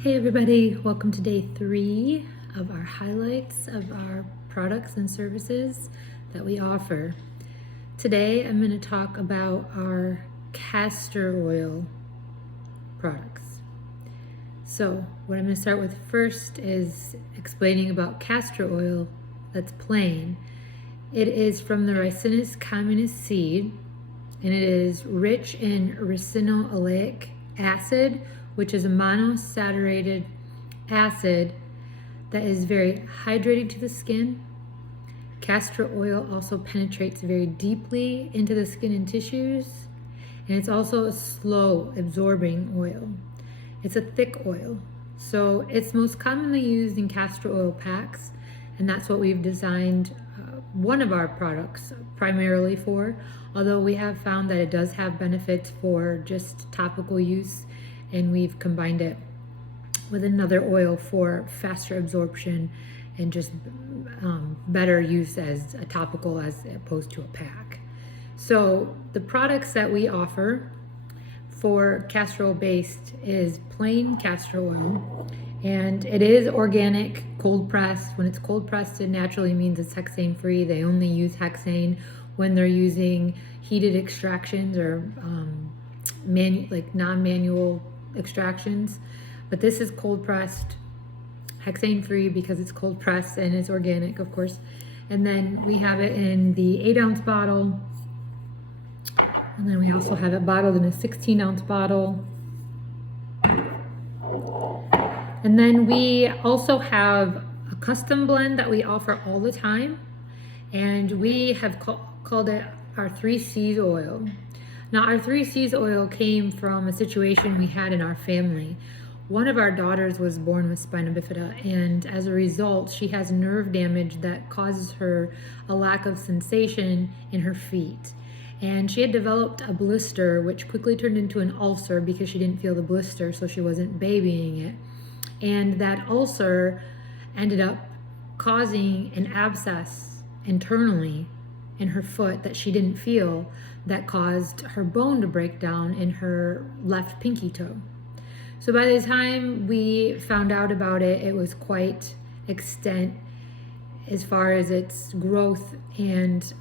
Hey everybody, welcome to day 3 of our highlights of our products and services that we offer. Today I'm going to talk about our castor oil products. So what I'm going to start with first is explaining about castor oil that's plain. It is from the Ricinus communis seed, and it is rich in ricinoleic acid, which is a monosaturated acid that is very hydrating to the skin. Castor oil also penetrates very deeply into the skin and tissues, and it's also a slow absorbing oil. It's a thick oil, so it's most commonly used in castor oil packs, and that's what we've designed one of our products primarily for, although we have found that it does have benefits for just topical use, and we've combined it with another oil for faster absorption and just better use as a topical as opposed to a pack. So the products that we offer for castor oil based is plain castor oil, and it is organic, cold pressed. When it's cold pressed, it naturally means it's hexane free. They only use hexane when they're using heated extractions or non-manual extractions, but this is cold pressed, hexane free because it's cold pressed and it's organic, of course. And then we have it in the 8-ounce bottle, and then we also have it bottled in a 16-ounce bottle. And then we also have a custom blend that we offer all the time, and we have called it our 3C's oil. Now, our 3C's oil came from a situation we had in our family. One of our daughters was born with spina bifida, and as a result, she has nerve damage that causes her a lack of sensation in her feet. And she had developed a blister, which quickly turned into an ulcer because she didn't feel the blister, so she wasn't babying it. And that ulcer ended up causing an abscess internally in her foot that she didn't feel, that caused her bone to break down in her left pinky toe. So by the time we found out about it, it was quite extent as far as its growth, and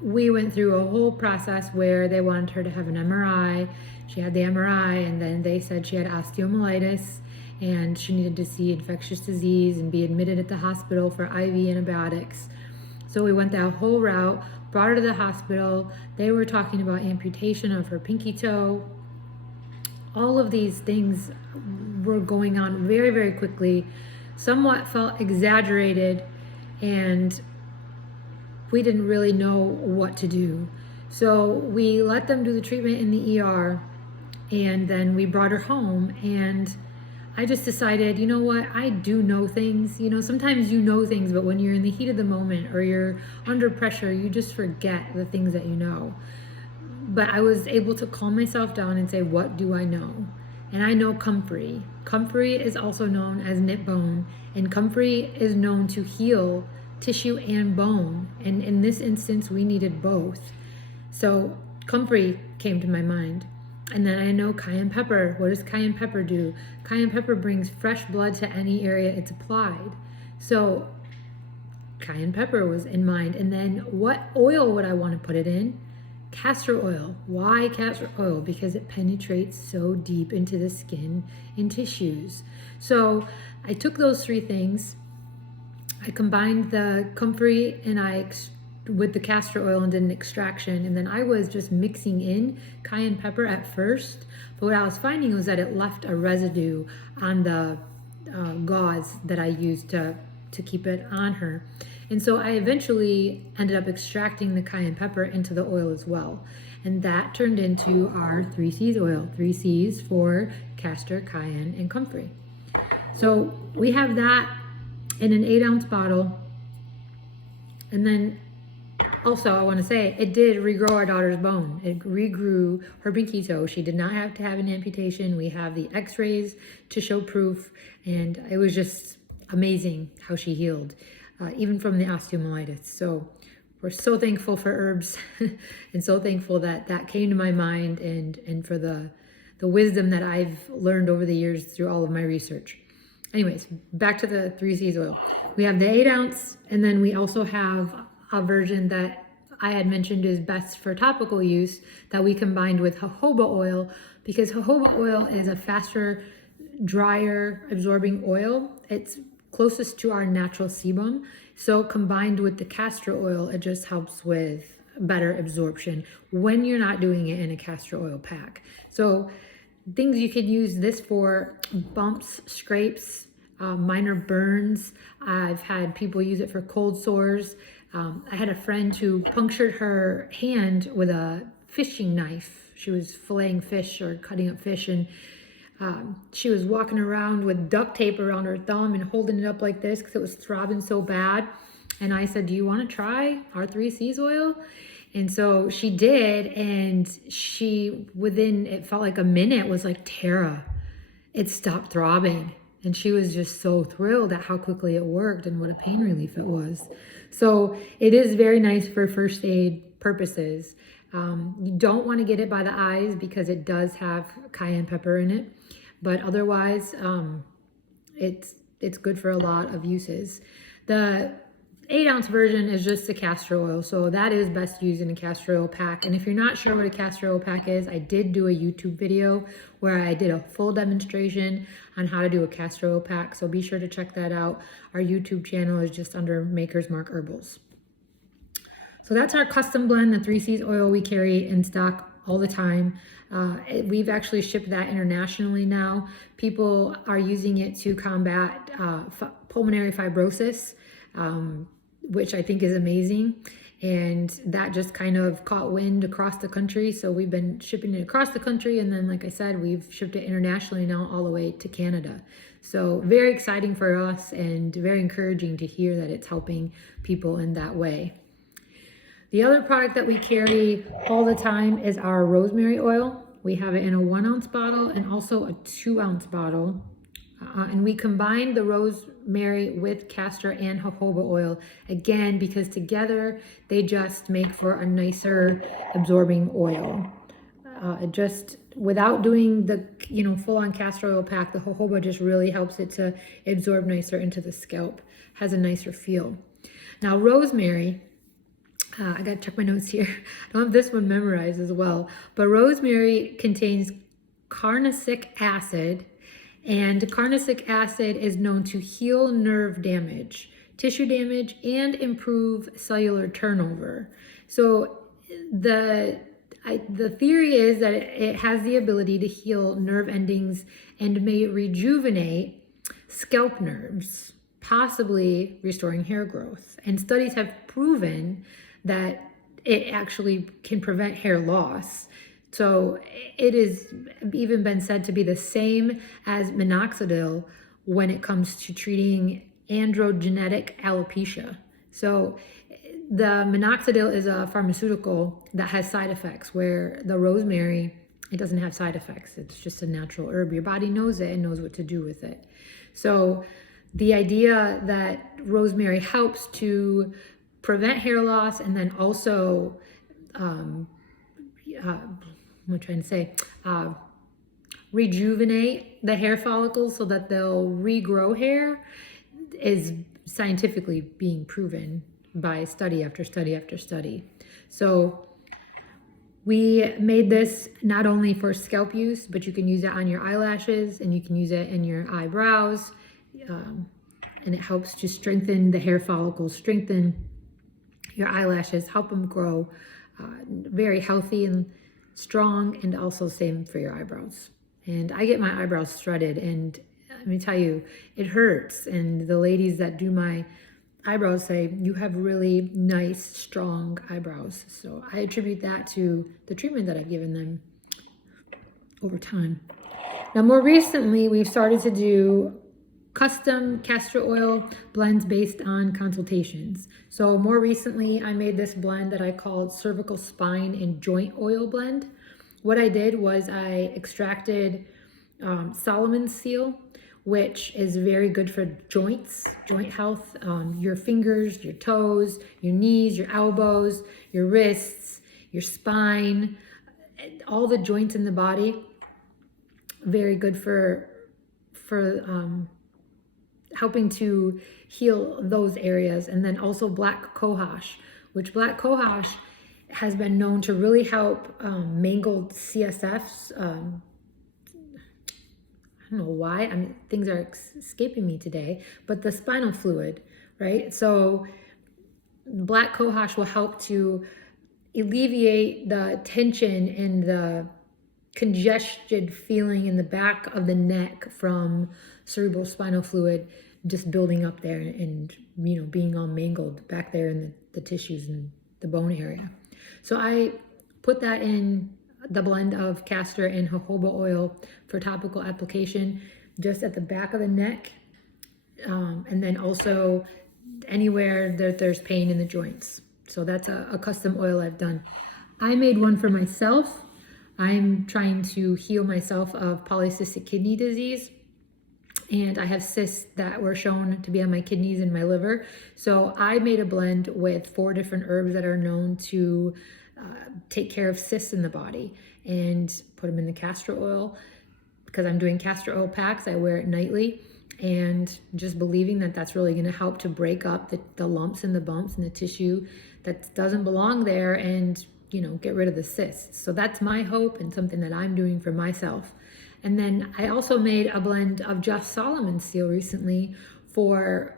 we went through a whole process where they wanted her to have an MRI. She had the MRI, and then they said she had osteomyelitis and she needed to see infectious disease and be admitted at the hospital for IV antibiotics. So we went that whole route, brought her to the hospital. They were talking about amputation of her pinky toe. All of these things were going on very, very quickly, somewhat felt exaggerated, and we didn't really know what to do. So we let them do the treatment in the ER, and then we brought her home, and I just decided, you know what, I do know things. You know, sometimes you know things, but when you're in the heat of the moment or you're under pressure, you just forget the things that you know. But I was able to calm myself down and say, what do I know? And I know comfrey. Comfrey is also known as knit bone, and comfrey is known to heal tissue and bone. And in this instance, we needed both. So comfrey came to my mind. And then I know cayenne pepper. What does cayenne pepper do? Cayenne pepper brings fresh blood to any area it's applied. So cayenne pepper was in mind. And then what oil would I want to put it in? Castor oil. Why castor oil? Because it penetrates so deep into the skin and tissues. So I took those 3 things. I combined the comfrey and with the castor oil and did an extraction, and then I was just mixing in cayenne pepper at first, but what I was finding was that it left a residue on the gauze that I used to keep it on her. And so I eventually ended up extracting the cayenne pepper into the oil as well, and that turned into our 3C's oil. 3C's for castor, cayenne, and comfrey. So we have that in an 8-ounce bottle. And then also, I want to say, it did regrow our daughter's bone. It regrew her pinky toe. She did not have to have an amputation. We have the x-rays to show proof, and it was just amazing how she healed, even from the osteomyelitis. So we're so thankful for herbs and so thankful that that came to my mind, and for the the wisdom that I've learned over the years through all of my research. Anyways, back to the 3C's oil. We have the 8-ounce, and then we also have a version that I had mentioned is best for topical use that we combined with jojoba oil, because jojoba oil is a faster, drier absorbing oil. It's closest to our natural sebum. So combined with the castor oil, it just helps with better absorption when you're not doing it in a castor oil pack. So things you could use this for: bumps, scrapes, minor burns. I've had people use it for cold sores. I had a friend who punctured her hand with a fishing knife. She was filleting fish or cutting up fish, and she was walking around with duct tape around her thumb and holding it up like this because it was throbbing so bad. And I said, do you want to try our 3C's oil? And so she did, and she, within, it felt like a minute, was like, Tara, it stopped throbbing. And she was just so thrilled at how quickly it worked and what a pain relief it was. So it is very nice for first aid purposes. You don't want to get it by the eyes because it does have cayenne pepper in it. But otherwise, it's good for a lot of uses. The 8-ounce version is just the castor oil, so that is best used in a castor oil pack. And if you're not sure what a castor oil pack is, I did do a YouTube video where I did a full demonstration on how to do a castor oil pack, so be sure to check that out. Our YouTube channel is just under Maker's Mark Herbals. So that's our custom blend, the 3C's oil we carry in stock all the time. We've actually shipped that internationally now. People are using it to combat pulmonary fibrosis, which I think is amazing. And that just kind of caught wind across the country. So we've been shipping it across the country. And then, like I said, we've shipped it internationally now all the way to Canada. So very exciting for us and very encouraging to hear that it's helping people in that way. The other product that we carry all the time is our rosemary oil. We have it in a 1-ounce bottle and also a 2-ounce bottle. And we combine the rosemary with castor and jojoba oil, again, because together they just make for a nicer absorbing oil. Just without doing the full-on castor oil pack, the jojoba just really helps it to absorb nicer into the scalp, has a nicer feel. Now rosemary, I gotta check my notes here. I don't have this one memorized as well, but rosemary contains carnosic acid, and carnosic acid is known to heal nerve damage, tissue damage, and improve cellular turnover. So the theory is that it has the ability to heal nerve endings and may rejuvenate scalp nerves, possibly restoring hair growth. And studies have proven that it actually can prevent hair loss. So it has even been said to be the same as minoxidil when it comes to treating androgenetic alopecia. So the minoxidil is a pharmaceutical that has side effects, where the rosemary, it doesn't have side effects. It's just a natural herb. Your body knows it and knows what to do with it. So the idea that rosemary helps to prevent hair loss and then also rejuvenate the hair follicles so that they'll regrow hair is scientifically being proven by study after study after study. So we made this not only for scalp use, but you can use it on your eyelashes and you can use it in your eyebrows. And it helps to strengthen the hair follicles, strengthen your eyelashes, help them grow very healthy and strong, and also same for your eyebrows. And I get my eyebrows threaded, and let me tell you, it hurts. And the ladies that do my eyebrows say, you have really nice, strong eyebrows. So I attribute that to the treatment that I've given them over time. Now, more recently, we've started to do custom castor oil blends based on consultations. So more recently, I made this blend that I called cervical spine and joint oil blend. What I did was I extracted Solomon's seal, which is very good for joints, joint health, your fingers, your toes, your knees, your elbows, your wrists, your spine, all the joints in the body. very good for helping to heal those areas. And then also black cohosh, which black cohosh has been known to really help mangled CSFs. I don't know why. I mean, things are escaping me today, but the spinal fluid, right? So black cohosh will help to alleviate the tension and the congested feeling in the back of the neck from cerebral spinal fluid just building up there and being all mangled back there in the tissues and the bone area. So I put that in the blend of castor and jojoba oil for topical application just at the back of the neck, and then also anywhere that there's pain in the joints. So that's a custom oil I've done. I made one for myself. I'm trying to heal myself of polycystic kidney disease, and I have cysts that were shown to be on my kidneys and my liver. So I made a blend with 4 different herbs that are known to take care of cysts in the body, and put them in the castor oil because I'm doing castor oil packs. I wear it nightly, and just believing that that's really going to help to break up the lumps and the bumps and the tissue that doesn't belong there, and get rid of the cysts. So that's my hope and something that I'm doing for myself. And then I also made a blend of just Solomon seal recently for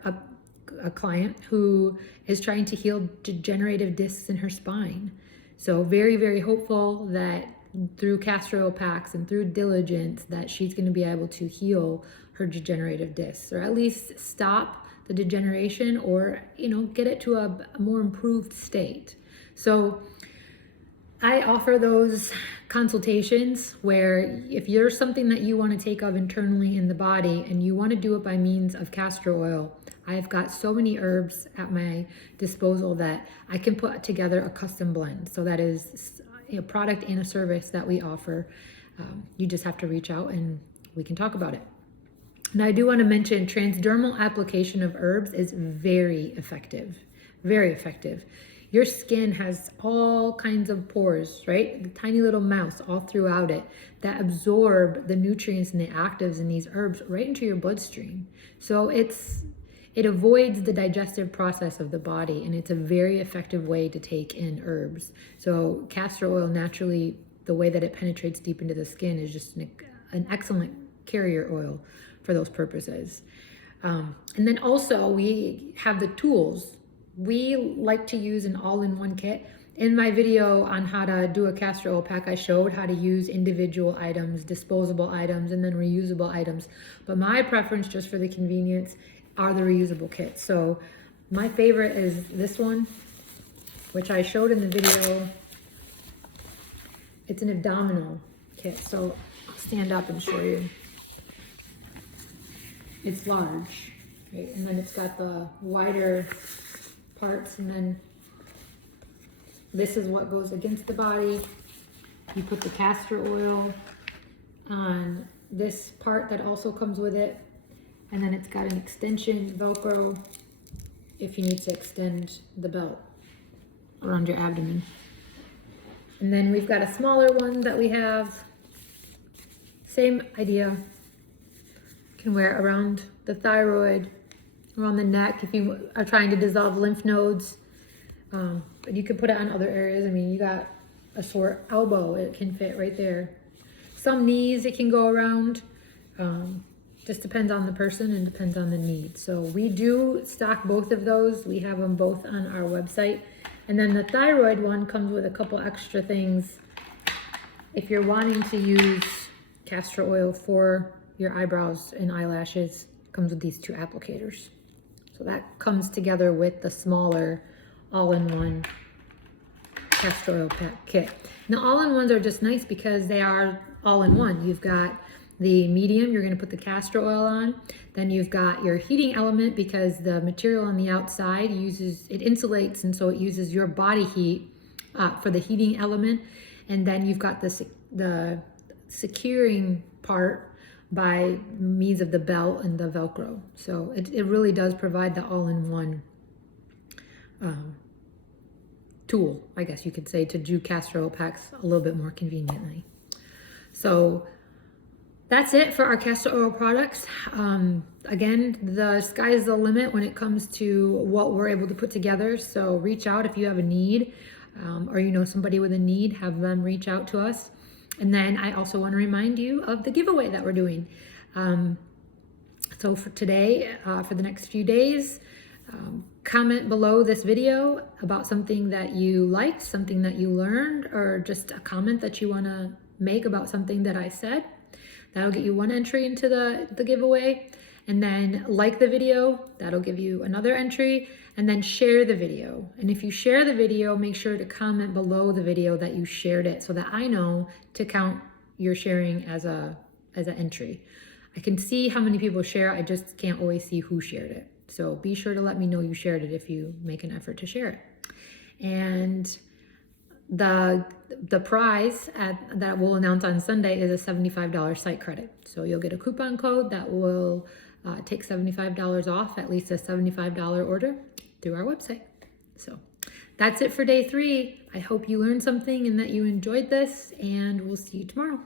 a client who is trying to heal degenerative discs in her spine. So very, very hopeful that through castor oil packs and through diligence that she's going to be able to heal her degenerative discs, or at least stop the degeneration, or get it to a more improved state. So I offer those consultations where if there's something that you want to take of internally in the body and you want to do it by means of castor oil, I've got so many herbs at my disposal that I can put together a custom blend. So that is a product and a service that we offer. You just have to reach out and we can talk about it. And I do want to mention transdermal application of herbs is very effective, very effective. Your skin has all kinds of pores, right? The tiny little mouths all throughout it that absorb the nutrients and the actives in these herbs right into your bloodstream. So it avoids the digestive process of the body, and it's a very effective way to take in herbs. So castor oil naturally, the way that it penetrates deep into the skin is just an excellent carrier oil for those purposes. And then also we have the tools. We like to use an all-in-one kit. In my video on how to do a castor oil pack, I showed how to use individual items, disposable items, and then reusable items. But my preference, just for the convenience, are the reusable kits. So my favorite is this one, which I showed in the video. It's an abdominal kit. So I'll stand up and show you. It's large, right? And then it's got the wider parts, and then this is what goes against the body. You put the castor oil on this part that also comes with it, and then it's got an extension Velcro if you need to extend the belt around your abdomen. And then we've got a smaller one that we have, same idea. You can wear it around the thyroid, around the neck if you are trying to dissolve lymph nodes, but you can put it on other areas. I mean, you got a sore elbow, it can fit right there. Some knees it can go around. Just depends on the person and depends on the need. So we do stock both of those. We have them both on our website. And then the thyroid one comes with a couple extra things. If you're wanting to use castor oil for your eyebrows and eyelashes, it comes with these 2 applicators. So that comes together with the smaller all-in-one castor oil pack kit. Now all-in-ones are just nice because they are all-in-one. You've got the medium, you're going to put the castor oil on. Then you've got your heating element because the material on the outside it insulates, and so it uses your body heat for the heating element. And then you've got the securing part by means of the belt and the Velcro. So it really does provide the all-in-one tool, I guess you could say, to do castor oil packs a little bit more conveniently. So That's it for our castor oil products. Again, the sky's the limit when it comes to what we're able to put together. So reach out if you have a need, or you know somebody with a need, have them reach out to us. And then I also want to remind you of the giveaway that we're doing. So for today, for the next few days, comment below this video about something that you liked, something that you learned, or just a comment that you want to make about something that I said. That'll get you one entry into the giveaway. And then like the video, that'll give you another entry. And then share the video. And if you share the video, make sure to comment below the video that you shared it so that I know to count your sharing as an entry. I can see how many people share, I just can't always see who shared it. So be sure to let me know you shared it if you make an effort to share it. And the prize that we'll announce on Sunday is a $75 site credit. So you'll get a coupon code that will take $75 off at least a $75 order through our website. So that's it for day 3. I hope you learned something and that you enjoyed this, and we'll see you tomorrow.